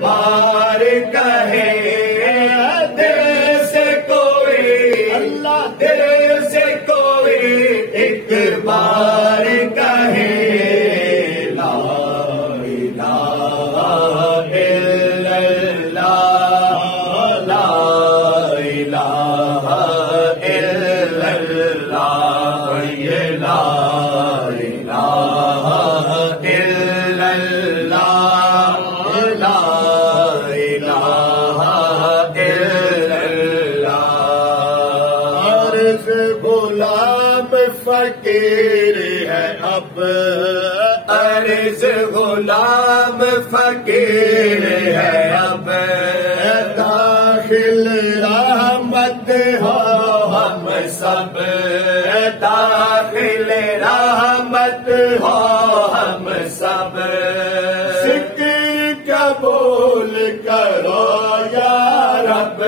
بار کہے دل سے کوئی اللہ، دل سے کوئی ایک بار کہے لا الہ الا اللہ، لا الہ الا اللہ، یہ لا الہ الا اللہ، لا الہ الا اللہ۔ عرض غلام فقیر ہے اب، عرض غلام فقیر ہے اب، داخل رحمت ہو ہم سب، داخل رحمت ہو ہم سب، ذکر قبول کرو یا رب،